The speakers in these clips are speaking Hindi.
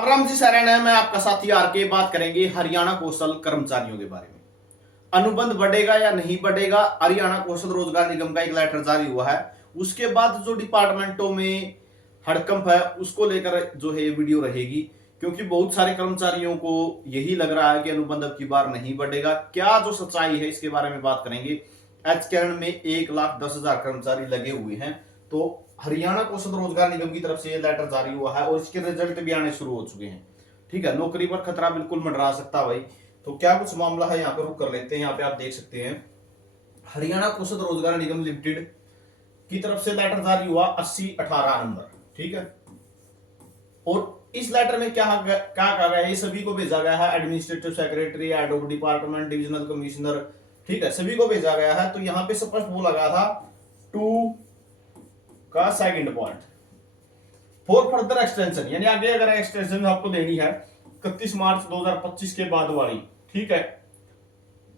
अब रामजी सारण है, मैं आपका साथी आर के। बात करेंगे हरियाणा कौशल कर्मचारियों के बारे में। अनुबंध बढ़ेगा या नहीं बढ़ेगा, हरियाणा कौशल रोजगार निगम का एक लेटर जारी हुआ है। उसके बाद जो डिपार्टमेंटों में हड़कंप है उसको लेकर जो है ये वीडियो रहेगी, क्योंकि बहुत सारे कर्मचारियों को यही लग रहा है कि अनुबंध अब की बार नहीं बढ़ेगा। क्या जो सच्चाई है इसके बारे में बात करेंगे। एचकेआरएन में 1,10,000 कर्मचारी लगे हुए हैं। तो हरियाणा कौशल रोजगार निगम की तरफ से ये लेटर जारी हुआ है और इसके रिजल्ट भी आने शुरू हो चुके हैं। ठीक है, नौकरी पर खतरा बिल्कुल मंडरा सकता भाई। तो क्या कुछ मामला है यहाँ पे रुक कर लेते हैं। यहाँ पे आप देख सकते हैं हरियाणा कौशल रोजगार निगम लिमिटेड की तरफ से लेटर जारी हुआ 80/18 नंबर। ठीक है, और इस लेटर में क्या कहा गया है, सभी को भेजा गया है। Administrative secretary, head of department, divisional commissioner, ठीक है, सभी को भेजा गया है। तो यहाँ पे स्पष्ट बोला गया था 2 का second point, for further extension, यानी आगे अगर एक्सटेंशन आपको देनी है 31 मार्च 2025 के बाद वाली, ठीक है,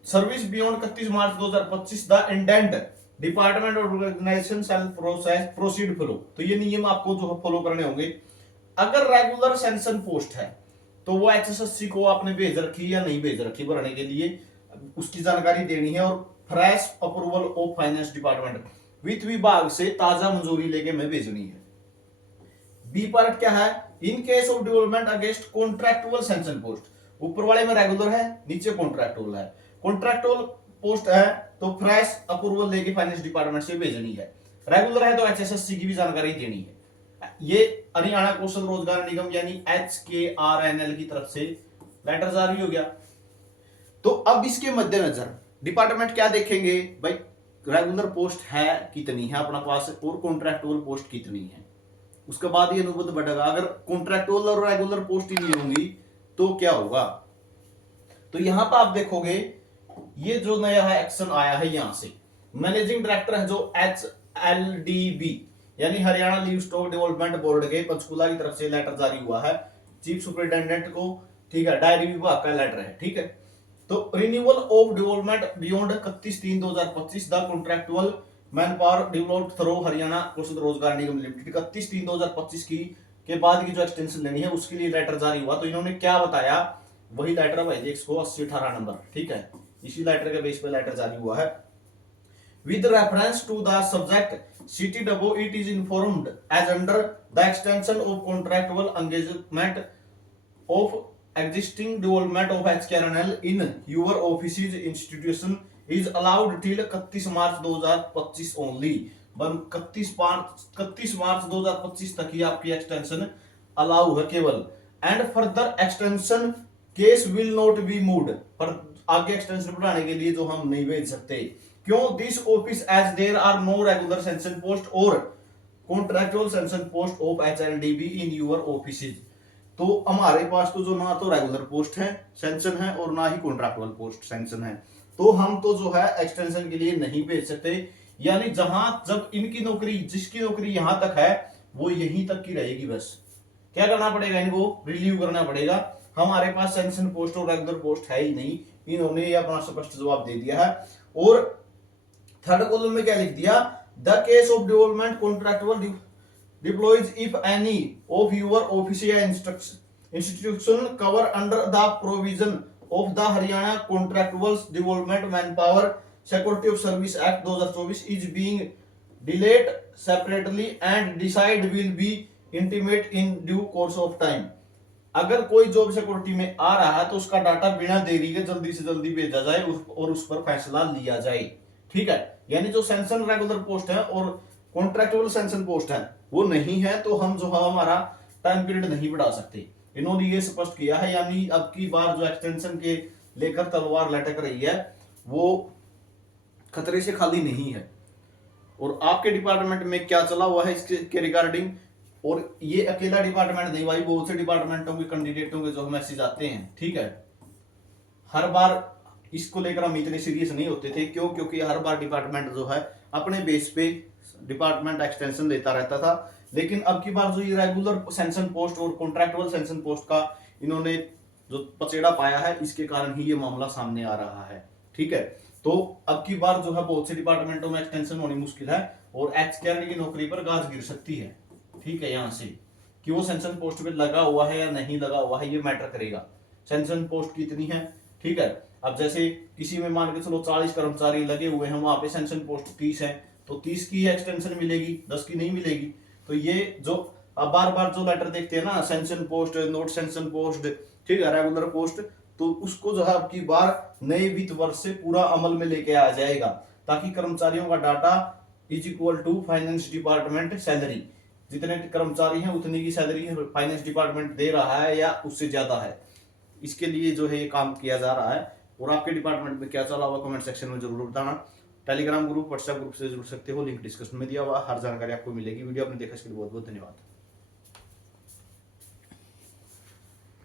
service beyond 31 March 2025 the indent department organisation cell process proceed follow. तो ये नियम आपको जो फॉलो करने होंगे। अगर रेगुलर सेंशन पोस्ट है तो वो एचएसएससी को आपने भेज रखी या नहीं भेज रखी भरने के लिए, उसकी जानकारी देनी है। और fresh approval of finance department वित्त विभाग से ताजा मंजूरी लेके मैं भेजनी है। बी पार्ट क्या है, in case of development against contractual sanction post, ऊपर वाले में रेगुलर है, नीचे कॉन्ट्रैक्चुअल है। कॉन्ट्रैक्चुअल पोस्ट है तो फ्रेश अप्रूवल लेके फाइनेंस डिपार्टमेंट से भेजनी है। रेगुलर है तो एचएसएससी की भी जानकारी देनी है। ये हरियाणा कौशल रोजगार निगम यानी एचकेआरएनएल की तरफ से लेटर जारी हो गया। तो अब इसके मद्देनजर डिपार्टमेंट क्या देखेंगे भाई, रेगुलर पोस्ट है कितनी है अपना पास और कॉन्ट्रैक्चुअल पोस्ट कितनी है, उसके बाद ये अनुबंध बढ़ेगा। अगर कॉन्ट्रैक्चुअल और रेगुलर पोस्ट ही नहीं होंगी तो क्या होगा। तो यहां पर आप देखोगे ये जो नया है एक्शन आया है, यहां से मैनेजिंग डायरेक्टर है जो HLDB यानी Haryana leave stock development board के पंचकुला की तरफ से लेटर जारी हुआ है चीफ सुपरिटेंडेंट को। ठीक है, डायरी विभाग का लेटर है। ठीक है, तो renewal of development beyond 31/3/2025 the contractual man power developed through Haryana Kaushal Rozgar Nigam limited 31/3/2025 की के बाद की जो एक्सटेंशन लेनी है उसके लिए लेटर जारी हुआ। तो इन्होंने क्या बताया, वही लेटर भाई 180/18 नंबर। ठीक है, इसी लेटर के बेस पे लेटर जारी हुआ है। With reference to the subject, CTW it is informed as under the extension of contractual engagement of existing development of HKRNL in your office's institution is allowed till 31 March 2025 only। 31 March 2025 तक ही आपकी एक्सटेंशन अलाउ है केवल। And further extension case will not be moved, पर आगे एक्सटेंशन बढ़ाने के लिए जो हम नहीं भेज सकते। क्यों, this office as there are no regular sanction post और contractual sanction post of HLDB in your offices. तो हमारे पास तो जो ना तो रेगुलर पोस्ट है सेंशन है और ना ही कॉन्ट्रैक्चुअल पोस्ट सेंशन है, तो हम तो जो है एक्सटेंशन के लिए नहीं भेज सकते। यानी जहां जब इनकी नौकरी, जिसकी नौकरी यहां तक है वो यहीं तक की रहेगी। बस क्या करना पड़ेगा, इनको रिलीव करना पड़ेगा। हमारे पास सेंशन पोस्ट और रेगुलर पोस्ट है ही नहीं, इन्होंने ये अपना स्पष्ट जवाब दे दिया है। और थर्ड कॉलम में क्या लिख दिया, the case of development contractual deployees if any of your office या institution cover under the provision of the Haryana contractual development man power security of service act 2024 is being delayed separately and decide will be intimate in due course of time. अगर कोई जॉब सिक्योरिटी में आ रहा है तो उसका डाटा बिना देरी के जल्दी से जल्दी भेजा जाए और उस पर फैसला लिया जाए। ठीक है, यानी जो सेंशन रेगुलर पोस्ट है और कॉन्ट्रैक्चुअल सेंशन पोस्ट है वो नहीं है तो हम जो है हमारा टाइम पीरियड नहीं बढ़ा सकते। इन्होंने ये स्पष्ट किया है। यानी अब की बार जो एक्सटेंशन के लेकर तलवार लटक रही है वो खतरे से खाली नहीं है। और आपके डिपार्टमेंट में क्या चला हुआ है इसके रिगार्डिंग, और ये अकेला डिपार्टमेंट नहीं भाई, बहुत से डिपार्टमेंटों के कैंडिडेटों के जो मैसेज आते हैं। ठीक है, हर बार इसको लेकर हम इतने सीरियस नहीं होते थे। क्यों, क्योंकि हर बार डिपार्टमेंट जो है अपने बेस पे डिपार्टमेंट एक्सटेंशन देता रहता था। लेकिन अब की बार जो ये रेगुलर सेंशन पोस्ट और कॉन्ट्रैक्चुअल सेंशन पोस्ट का इन्होंने जो पचेड़ा पाया है, इसके कारण ही ये मामला सामने आ रहा है। ठीक है, तो अब की बार जो है बहुत से डिपार्टमेंटों में एक्सटेंशन होनी मुश्किल है और HKRNL की नौकरी पर गाज गिर सकती है। ठीक है, यहां से कि वो सेंशन पोस्ट पे लगा हुआ है या नहीं लगा हुआ है, ये मैटर करेगा। सेंशन पोस्ट कितनी है, ठीक है। अब जैसे किसी में मान के चलो 40 कर्मचारी लगे हुए हैं, वहां पे सेंशन पोस्ट 30 है, तो 30 की एक्सटेंशन मिलेगी, 10 की नहीं मिलेगी। तो ये जो बार बार जो लेटर देखते हैं ना, sanction post, not sanction post, ठीक है, रेगुलर पोस्ट, तो उसको जो है अब की बार नए वित्त वर्ष से पूरा अमल में लेके आ जाएगा, ताकि कर्मचारियों का data is equal to finance department salary, जितने कर्मचारी हैं उतनी की सैलरी फाइनेंस डिपार्टमेंट दे रहा है या उससे ज्यादा है। इसके लिए जो है ये काम किया जा रहा है। और आपके डिपार्टमेंट में क्या चला हुआ कमेंट सेक्शन में जरूर बताना। टेलीग्राम ग्रुप, व्हाट्सएप ग्रुप से जुड़ सकते हो, लिंक डिस्क्रिप्शन में दिया हुआ। हर जानकारी आपको मिलेगी। वीडियो आपने देखा इसके लिए बहुत बहुत धन्यवाद।